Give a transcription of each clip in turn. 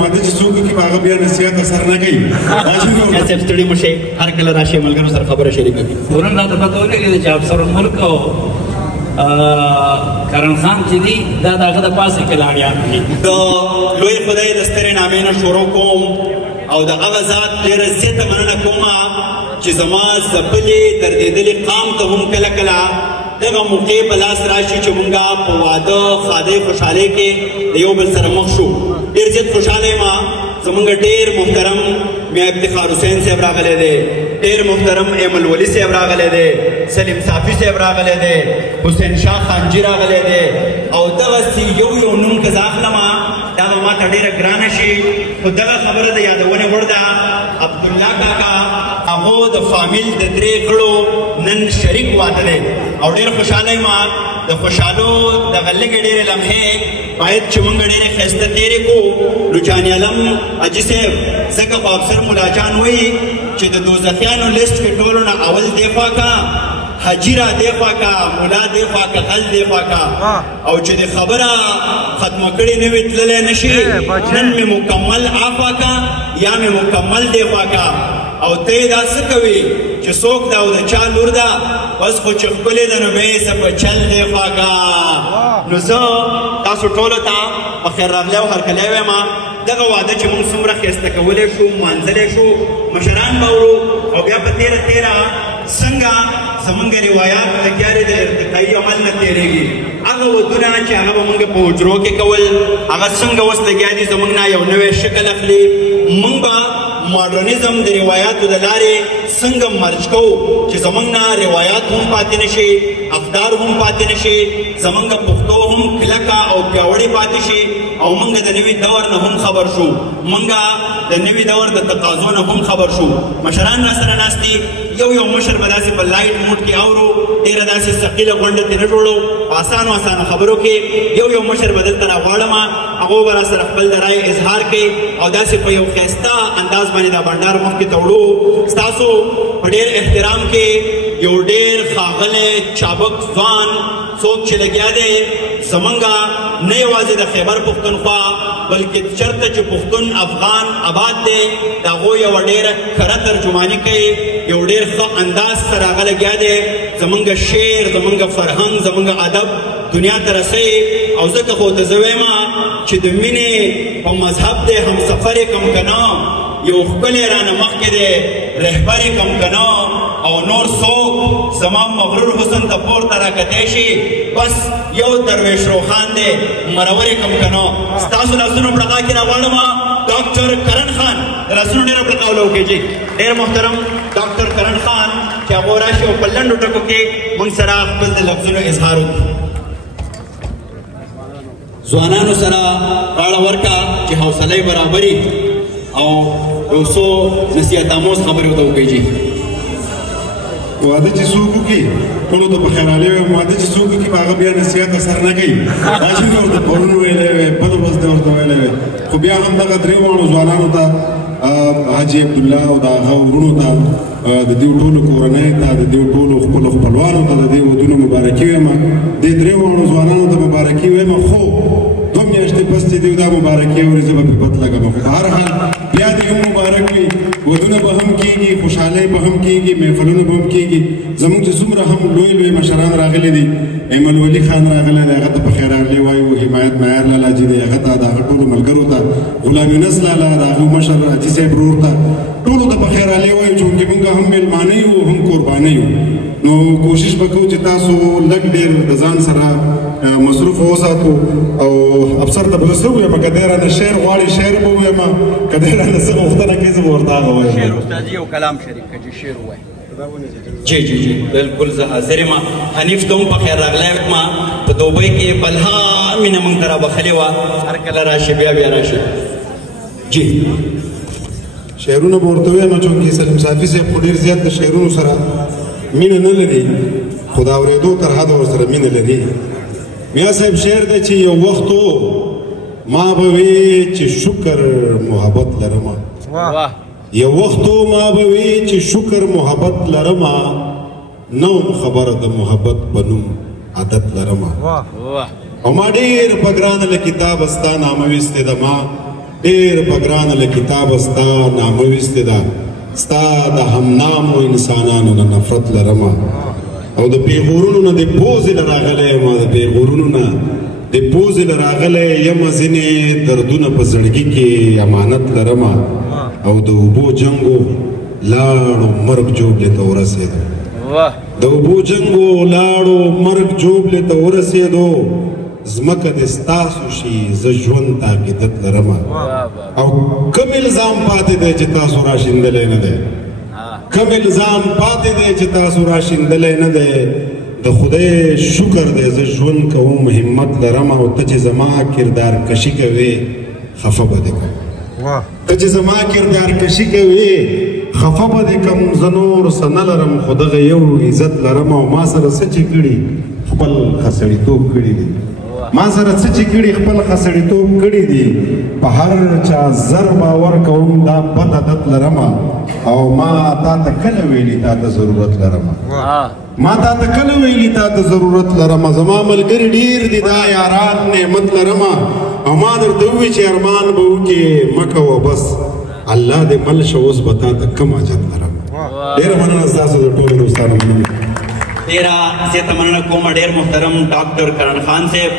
واده چې څوک کې هغه بیا نصیحت اثر نه کوي صاحب ستړي مو شي هر کله راشي ملګرو سره خبره شریکه کړي ورن راته پته ولګېده چې افسر الملک او کرن خان چې دي دا د هغه د پاسه کې لاړیان دي د لوی خدای د سترې نامې نه شروع کوم او د هغه ذات ډېره زیاته مننه کومه چې زما ځپلې دردېدلې قام ته هم کله کله دغه موقع په لاس راشي چې مونږه په واده ښادۍ خوشحالۍ کې د یو بل سره مخ شو ډېر زیات خوشحاله یم زمونږ ډېر محترم میا افتخار حسین صاحب راغلی دی ډېر محترم ایمل ولی صاحب راغلی دی سلیم صافي صاحب راغلی دی حسین شاه خانجي راغلی دی او دغسې یو یو نوم که زه اخلمه دا به ماته ډېره ګرانه شي خو دغه خبره د یادونې وړ ده عبدالله کاکا هغو د فامیل د درې غړو نن شریک واده دی او ډېر خوشحاله یم د خوشحالو دغه لږې ډېرې لمحې باید چې مونږ ډېرې ښایسته تېرې کړو نو جان علم حاجي صاحب ځکه خو افسر ملا جان وایي چې د دوزخیانو لیسټ کې ټولو نه اول دی خوا کا حاجي را دی خوا کا ملا دی خوا کا غل دی خوا کا او چې د خبره ختمه کړې نه وي تللی نه شي نن مې مکمل آخوا کا یا مې مکمل دی خوا کا او ته یې دا څه کوې چې څوک ده او د چا لور ده بس خو چې ښکلې ده نو بیا یې څه په چل دی خوا کا نو زه تاسو ټولو ته بخیر راغلی او هرکلی وایم دغه واده چې موږ څومره ښایسته کولی شو مانځلی شو مشران به ورو او بیا په تېره تېره څنګه زمونږ روایات لګیا دي د ارتقایي عمل نه تېرېږي هغه ودونه چې هغه به مونږ په حجرو کې کول هغه څنګه اوس لګیا دي زمونږ نه یو نوی شکل اخلي مونږ به ماډرنیزم د روایاتو د لارې څنګه مرج کوو چې زمونږ نه روایات هم پاتې نه شي افدار هم پاتې نه شي زمونږ پښتو هم کلکه او پیاوړې پاتې شي او مونږ د نوي دور نه هم خبر شو مونږ د نوي دور د تقاضو نه هم خبر شو مشران را سره ناست دي یو یو مشر به داسې په لایټ موډ کې اورو ډېره داسې ثقیله غونډه ترې نه جوړو په اسانو خبرو کې یو یو مشر به دلته راغواړم هغو به را سره خپل د رایې اظهار کوي او داسې په یو ښایسته انداز باندې دا بنډار مخکې ته وړو ستاسو په ډېر احترام کې یو ډېر ښاغلی چابک ځوان څوک چې لګیا دی زمونږ نه یوازې د خیبر پښتونخوا بلکې چېرته چې پښتون افغان آباد دی د هغو یوه ډېره کره ترجماني کوي یو ډېر ښه انداز سره هغه لګیا دی زمونږ شعر زمونږ فرهنګ زمونږ ادب دنیا ته رسوي او ځکه خو ته زه وایم چې د مینې په مذهب دی همسفر یې کم که نه یو ښکلی رانه مخکې دی رهبر یې کم که نه او نور څوک زما مغرور حسن ته پورته راکتی شي بس یو درویش روخان دی مرور یې کم که نه ستاسو لاسونو پړقا کې راغواړم ډاکټر کرن خان د لاسونو ډېره پړقاوله وکړي جي ډېر محترم ډاکټر کرن خان چې هغه راشي او په لنډو ټکو کې موږ سره خپل د لفظونو اظهار وکړي ځوانانو سره غاړه ورکړه چې حوصله یې برابري او یو څو نصیحت آموز خبرې ورته وکړئ جي واده چې څوک وکړي ټولو ته بخیرالی وایم واده چې څوک وکړي په هغه بیا نصیحت اثر نه کوي دا چې مې ورته پرون ویلی وی بله ورځ دې ورته ویلی وی خو بیا هم دغه درې واړو ځوانانو ته حاجي عبدالله او د هغه ورونو ته د دې ټولو کورنۍ ته د دې ټولو خپلو خپلوانو ته د دې ودونو مبارکي وایم دې درې واړو ځوانانو ته مبارکي وایم خو دوه میاشتې پس چې دوی دا مبارکي اوري زه به پې بد لګم خو په هر حال بیا دې هم مبارک وي ودونه به هم کېږي خوشحالۍ به هم کېږي محفلونه به هم کېږي زموږ چې څومره هم لوی لوی مشران راغلي دي ایمل ولی خان راغلی دی هغه ته پخیر راغلی وایو حمایت معیار لالا جي دی هغه ته د هغه ټولو ملګرو ته غلام یونس لالا د هغه مشر حاجي صاحب ورور ته ټولو ته پخیر راغلی وایو چونکې موږ هم میلمانه یو هم قربانه یو نو کوشش به کوو چې تاسو لږ ډېر د ځان سره مصروف وساتو او افسر ته به زه څه ووایم که دی رانه شعر غواړي شعر به ووایم که دی رانه څه غوښتنه کوي زه به ورته هغه وایم شعر استادي او کلام شریف که چې شعر ووایي جی جی جی بالکل زه حاضر یم حنیف ته هم په خیر راغلی یم په دوبۍ کې بلها مینه موږ ته رابخلې وه هر کله راشي بیا بیا راشي جی شعرونه به ورته ووایم چونکې سلیم صافي صاحب خو ډېر زیات د شعرونو سره مینه نه لري خو د اورېدو تر حده ورسره مینه لري میا صاحب شعر دی چې یو وخت ما به وی چې شکر محبت لرمه یو وخت ما به وی چې شکر محبت لرمه نو خبره د محبت په نوم عادت لرمه او ما ډېر په ګرانه له کتاب ستا نامه ویستې ده ما ډېر په ګرانه له کتابه ستا نامه ویستې ده ستا د همنامو انسانانو نه نفرت لرمه او د پیغورونو نه د پوزې نه راغلی یم د پیغورونو نه د پوزې نه راغلی یم ځینې دردونه په زړګي کې امانت لرمه او د اوبو جنګو لاړو مرګ جوبلې ته ورسېدو د اوبو جنګو لاړو مرګ جوبلې ته ورسېدو ځمکه دې ستاسو شي زه ژوند ته عقیدت لرمه او کوم الزام پاتې دی چې تاسو راشیندلی نه دی کوم الزام پاتې دی چې تاسو راشیندلی نه دی د خدای شکر دی زه ژوند کوم همت لرم او ته چې زما کردار کشي کوې خفه به دې کوم ته چې زما کردار کشي کوې خفه به دې کوم زه نور څه نه لرم خو دغه یو عزت لرم او ما سره څه چې کړي خپل خسړیتوب کړي دي ما سره څه چې کړي خپل خسړیتوب کړي دي په هر چا زر باور کوم دا بد عادت لرم او ما تا ته کله ویلي تا ته ضرورت لرم ما تا ته کله ویلي تا ته ضرورت لرم زما ملګري ډېر دي دا یاران نعمت لرم او ما درته ووایي چې ارمان به وکړې مه کوه بس الله دې مل شه اوس به تا ته کم حاجت لرم ډېره مننه ستاسو د ټولو دوستانو مننه ډېره زیاته مننه کوم ډېر محترم ډاکټر کرن خان صاحب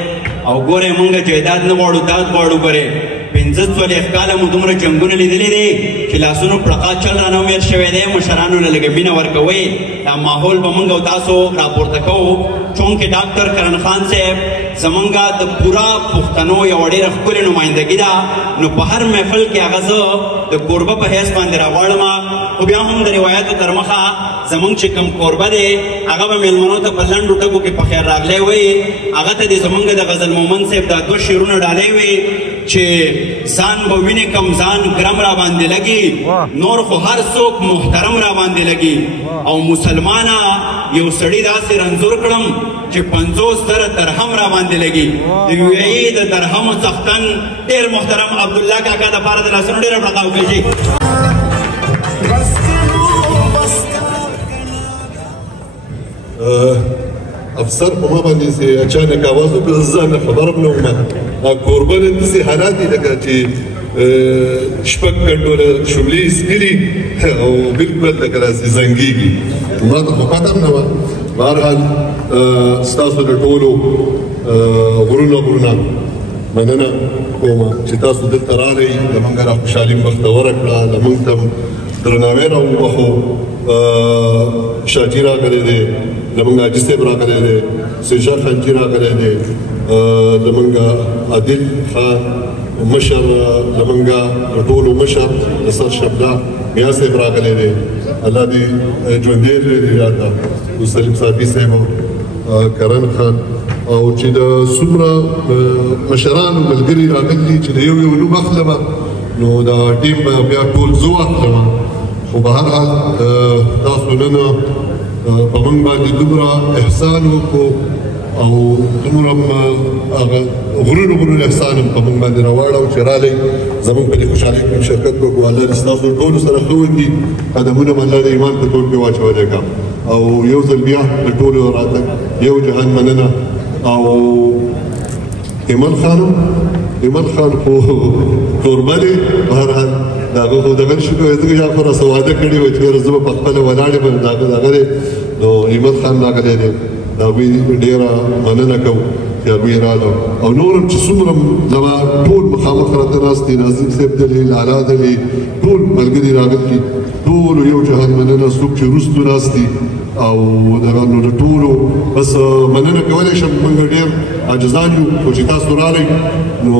او ګورئ موږ جایداد نه غواړو داد غواړو ګورئ 15 کاله مو دومره جنګونه لیدلي دي چې لاسونو پړقا چل رانه ویل شوی دی مشرانو له لږه مینه ورکوئ دا ماحول به موږ او تاسو راپورته کوو چونکې ډاکټر کرن خان صاحب زمونږ د پورا پښتنو یوه ډېره ښکلې نمایندګي ده نو په هر محفل کې هغه زه د کوربه په حیث باندې راغواړم خو بیا هم د روایاتو تر مخه زمونږ چې کوم کوربه دی هغه به میلمنو ته په لنډو ټکو کې په خیر راغلی وایي هغه ته د زمونږ د غزل مومند صاحب دا 2 شعرونه ډالۍ وي چې ځان به وینې کم ځان ګرم را باندې لګي نور خو هر څوک محترم را باندې لګي او مسلمانه یو سړي داسې رنځور کړم چې 50 زره درهم را باندې لګي د UAE د درهمو څښتن ډېر محترم عبدالله کاکا دپاره د لاسونو ډېره پړقا وکړئ افسر په ما باندې چې اچانک اواز وکړ زه ځان نه خبر هم نه وم کوربه نن داسې حالات دي لکه چې شپږ کنډوله شملې سپیري او بلکل لکه داسې زنګېږي ما ته خو پته هم نه وه بهرحال ستاسو د ټولو غرونه مننه کوم چې تاسو دلته راغئ زموږ را خوشحالي بختوره کړه زموږ ته درناوی راوبخو شاجي راغلی دی زموږ حاجي صاحب راغلی دی سیشا خانجي راغلی دی زموږ عادل خان مشر زموږ ټولو مشر د سر شبدا میا صاحب راغلی دی الله دې ژوندی لري راته سلیم صاحبي صاحب کرن خان او چې د څومره مشرانو ملګري راغلي چې د یو نوم اخلمه نو دا ټیم بیا ټول زه واخلمه خو به هر حال تاسو نن په موږ باندې دومره احسان وکړو او دومره هغه غرونه احسان هم په موږ باندې راواړو چې راغئ زموږ په دې خوشحالۍ کې شرکت وکړو الله دې ستاسو ټولو سره ښه وکړي قدمونه به الله د ایمان په توګه واچولی کا او یو ځل بیا د ټولو راتګ یو جهان مننه او ایمل خان خو کوربه دی په هر حال د هغه خو دغه شي کوی ځکه چې خو راسه واده کړي وو چې زه به په خپله ولاړ یم دغه دی نو ایمل خان راغلی دی د هغوی ډېره مننه کوو چې هغوی راغلو او نور هم چې څومره زما ټول مخامخ راته ناست دي ناظم صاحب دلې لالا دلې ټول ملګري راغلي ټولو یو جهان مننه څوک چې وروستو ناست دي او دغه نو د ټولو بس مننه کولی شم موږ ډېر عاجزان یو خو چې تاسو راغئ نو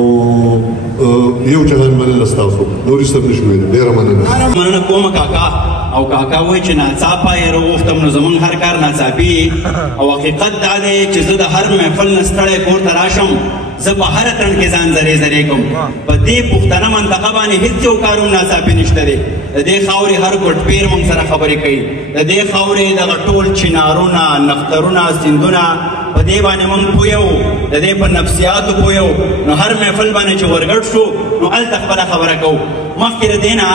یو جهان مننه ستاسو نورې څه نه شو ویلی ډېره مننه کومه کاکا او کاکا وایي چې ناڅاپه یې راوغوښتم نو زموږ هر کار ناڅاپي او حقیقت دا دی چې زه د هر محفل نه ستړی کور ته راشم زه په هره تڼ کې ځان زرې کوم په دې پښتنه منطقه باندې هېڅ یو کار هم ناڅاپي نشته دی د دې خاورې هر ګوټپیر موږ سره خبرې کوي د دې خاورې دغه ټول چنارونه نخترونه سیندونه په دې باندې موږ پوهیو د دې په نفسیاتو پوهیو نو هر محفل باندې چې ورګډ شو نو هلته خپله خبره کوو مخکې د دې نه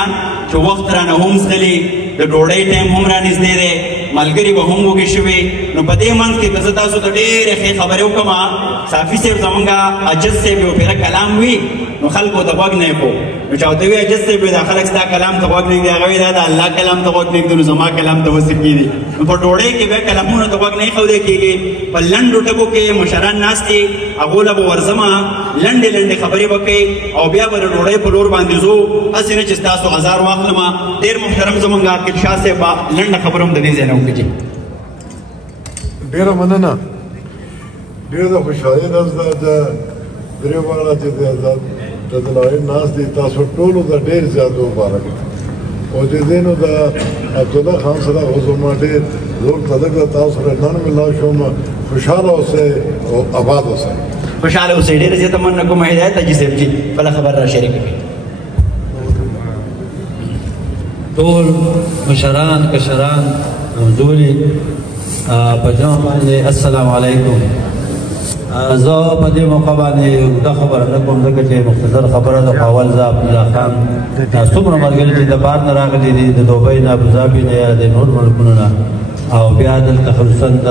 چې وخت رانه هم ځغلي د ډوډۍ ټایم هم رانږدې دی ملګري به هم وږي شوي نو په دې منځ کې که زه تاسو ته ډېرې ښې خبرې وکړم صافي صاحب زمونږ عجز صاحب یو پېره کلام وي نو خلکو ته غوږ نه ایښو نو چا ورته وویل جس صاحب دا خلک ستا کلام ته غوږ نه ایږدي هغه وایي دا د الله کلام ته غوږ نه ایږدي نو زما کلام ته وسې کېږي نو په ډوډۍ کې بیا کلامونو ته غوږ نه ایښودی کېږي په لنډو ټکو کې مشران ناست دي هغو له به ورځمه لنډې لنډې خبرې به کوي او بیا به د ډوډۍ په لور باندې ځو هسې نه چې ستاسو ازار واخلمه ډېر محترم زموږ عاقل شاه صاحب به لنډه خبره هم د دې ځای نه وکړي ډېره مننه ډېره د خوشحالۍ ورځ ده د درې واړه چې د دلایل ناست دي تاسو ټولو ته ډېر زیات مبارک او چې دی نو د عبدالله خان سره خو زما ډېر زور تلک ده تاسو سره نن ملاو شوم خوشحاله اوسئ او آباد اوسئ خوشحاله اوسئ ډېره زیاته مننه کوم هدایت حاجي صاحب جي بله خبر را شریک کړي ټول مشران کشران حضوري په جمع باندې السلام علیکم زه په دې موقع باندې اوږده خبره نه کوم ځکه چې مختصر خبره ده خو اول زه عبدالله خان دا څومره ملګري چې د بهر نه راغلي دي د دوبۍ نه ابوظبي نه یا د نور ملکونو نه او بیا دلته خصوصا د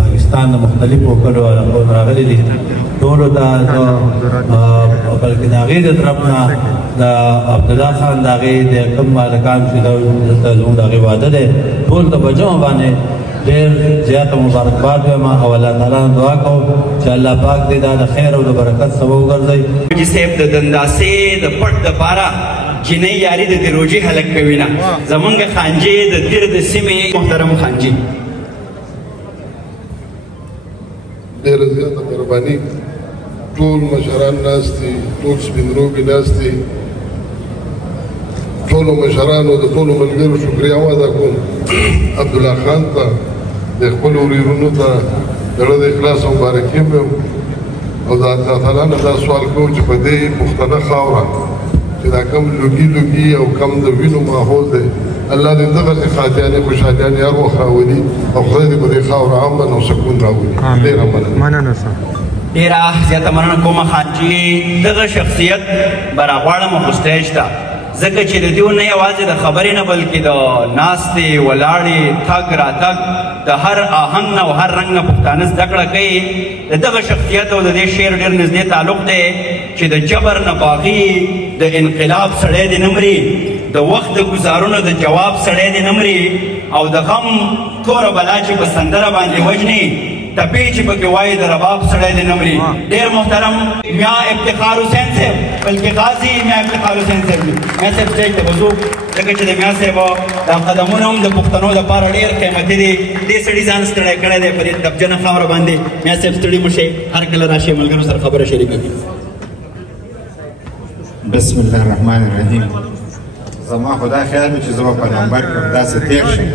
پاکستان د مختلفو کلو علاقو نه راغلي دي ټولو ته بلکې د هغې د طرف نه د عبدالله خان د هغې د کوم مالکان چې دلته زموږ د هغې واده دی ټول ته په جمع باندې ډېر زیاته مبارکباد وایم او الله تعالی نه دعا کوم چې الله پاک دې دا د خیر او د برکت سبب وګرځوي حاجي صاحب د دنداسې د پټ دپاره جنۍ یاري د دې روژې هلک کوي نه زمونږ خانجې د دیر د سیمې محترم خانجي ډېره زیاته مهرباني ټول مشران ناست دي ټول سپین روبي ناست دي ټولو مشرانو د ټولو ملګرو شکریه واده کوم عبدالله خان ته د خپلو ورېرونو ته زړه د اخلاص او مبارکي هم یم او د الله تعالی نه دا سوال کوم چې په دې پښتنه خاوره چې دا کم لوګي لوګي او کم د وینو ماحول دی الله دې دغسې خاطیانې خوشحالیانې هر وخت راولي او خدای دې په دې خاوره امن او سکون راولي ډېره مننه ډېره زیاته مننه کومه خانجي دغه شخصیت به راغواړم خو سټیج ته ځکه چې د دې نه یوازې د خبرې نه بلکې د ناستې ولاړې تګ راتګ د هر آهنګ نه او هر رنګ نه پښتانه زده کړه کوي د دغه شخصیت او د دې شعر ډېر نږدې تعلق دی چې د جبر نه باغي د انقلاب سړی دې نه مري د وخت د ګزارونو د جواب سړی دې نه مري او د غم توره بلا چې په سندره باندې وژني ټپې چې پکې وایي د رباب سړی دې نه مري ډېر محترم میا افتخار حسین صاحب بلکې غازي میا افتخار حسین صاحب دي میا صاحب سټیج ته وځو ځکه چې د میا صاحب دا قدمونه هم د پښتنو لپاره ډېر قیمتي دي دې سړي ځان ستړی کړی دی په دې تبجنه خاوره باندې میا صاحب ستړي مه شئ هر کله راشئ ملګرو سره خبره شریکه کړي بسم الله الرحمن الرحیم زما خدا خیال چې زما په نمبر کې داسې تېر شي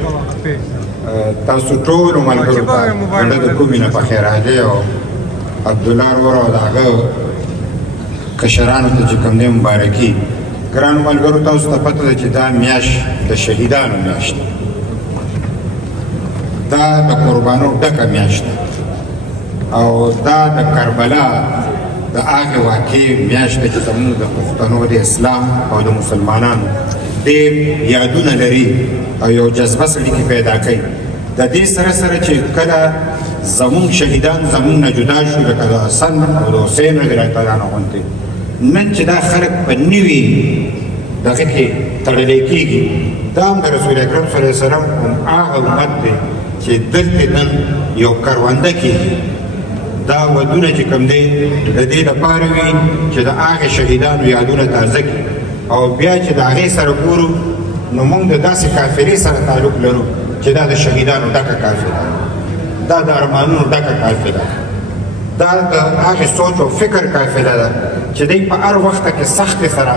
تاسو ټولو ملګرو ته زړه د کومې نه پخیرالې او عبدالله ورور او د هغه کشرانو ته چې کوم دی مبارکي ګرانو ملګرو تاسو ته پته ده چې دا میاشت د شهیدانو میاشت دا د قربانو ډکه میاشت او دا د کربلا د هغې واقعې میاشت ده چې زموږ د پښتنو د اسلام او د مسلمانانو ډېر یادونه لري او یو جذبه سړي کې پیدا کوي د دې سره سره چې کله زموږ شهیدان زموږ نه جدا شو لکه د حسن او د حسین رضی الله تعالی عنه غوندې نن چې دا خلک په نوي دغه کې تړلی کېږي دا هم د رسول اکرم صلی الله علیه وسلم هغه امت دی چې دلته نن یو کرونده کېږي دا ودونه چې کوم دی د دې لپاره وي چې د هغې شهیدانو یادونه تازه کړي او بیا چې د هغې سره ګورو نو موږ د داسې کافرې سره تعلق لرو چې دا د شهیدانو ډکه کافره دا د ارمانونو ډکه کافره دا د هغې سوچ او فکر کافره ده چې دی په هر وخته کې سختې سره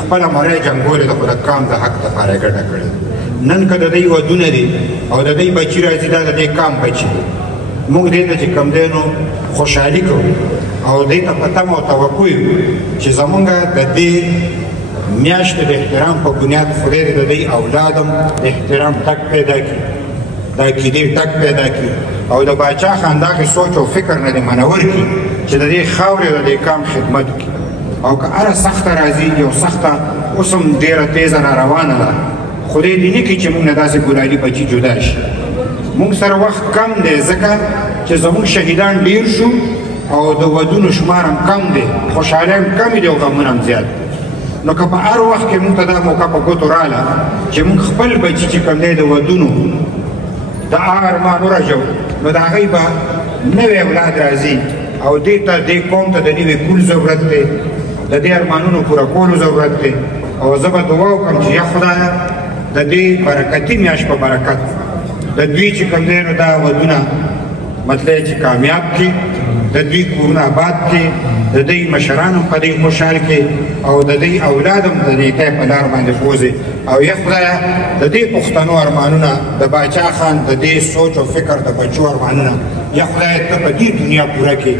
خپله مړی جنګولې ده خو د کام د حق دپاره یې ګټه کړې نن که د دوی ودونه دي او د دوی بچي راځي دا د دې کام بچي دي موږ دې ته چې کوم دی نو خوشحالي کوو او دې ته په تمه او توقع یو چې زمونږ د دې میاشتې د احترام په بنیاد خدای دې د دې اولاد هم د احترام ټک پیدا کړي د عقیدې ټک پیدا کړي او د باچا خان دغې سوچ او فکر نه دې منور کړي چې د دې خاورې د دې کام خدمت کړي او که هره سخته راځي یو سخته اوس هم ډېره تیزه راروانه ده خدای دې نه کړي چې موږ نه داسې ګلالي بچي جدا شي موږ سره وخت کم دی ځکه چې زموږ شهیدان ډېر شو او د ودونو شمار هم کم دی خوشحالي هم کم دي او غمونه هم زیات نو که په هر وخت کې مونږ ته دا موقع په ګوتو راله چې مونږ خپل بچي چې کوم دی د ودونو د هغه ارمان ورژو نو د هغوی به نوی اولاد راځي او دې ته دې قوم ته د نوي کول ضرورت دی د دې ارمانونو پوره کولو ضرورت دی او زه به دعا وکړم چې یا خدایه د دې برکتي میاشت په برکت د دوی چې کوم دی نو دا ودونه مطلب چې کامیاب کړي د دوی کورونه آباد کړي د دوی مشران هم په دې خوشحال کړي او د دوی اولاد هم د نیکۍ په لار باندې بوځي او یا خدایه د دې پښتنو ارمانونه د باچا خان د دې سوچ او فکر د بچو ارمانونه یا خدایه ته په دې دنیا پوره کړي